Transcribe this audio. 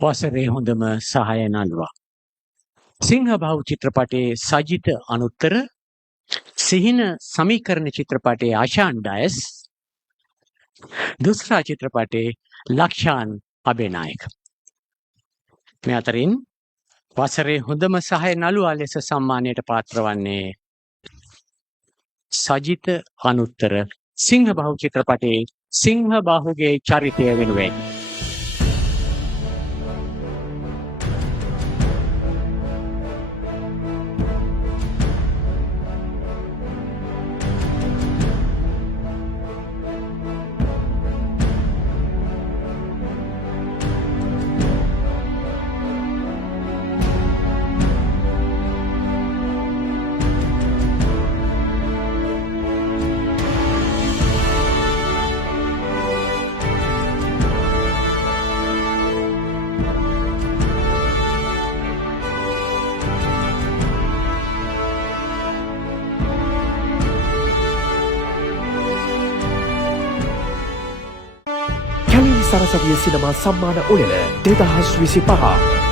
වසරේ හොඳම සහාය නළුවා. සිංහබහු චිත්‍රපටයේ සජිත අනුත්තර, සිහින සමීකරණ චිත්‍රපටයේ ආශාන් ඩයස්, දුස්රා චිත්‍රපටයේ ලක්ෂාන් අබේනායක. මේ අතරින් වසරේ හොඳම සහාය නළුවා ලෙස සම්මානයට පාත්‍ර වන්නේ සජිත අනුත්තර සිංහබහු චිත්‍රපටයේ සිංහබාහුගේ චරිතය වෙනුවෙන්. කැලින් සරසවිය සිනමා සම්මාන උළෙල 2025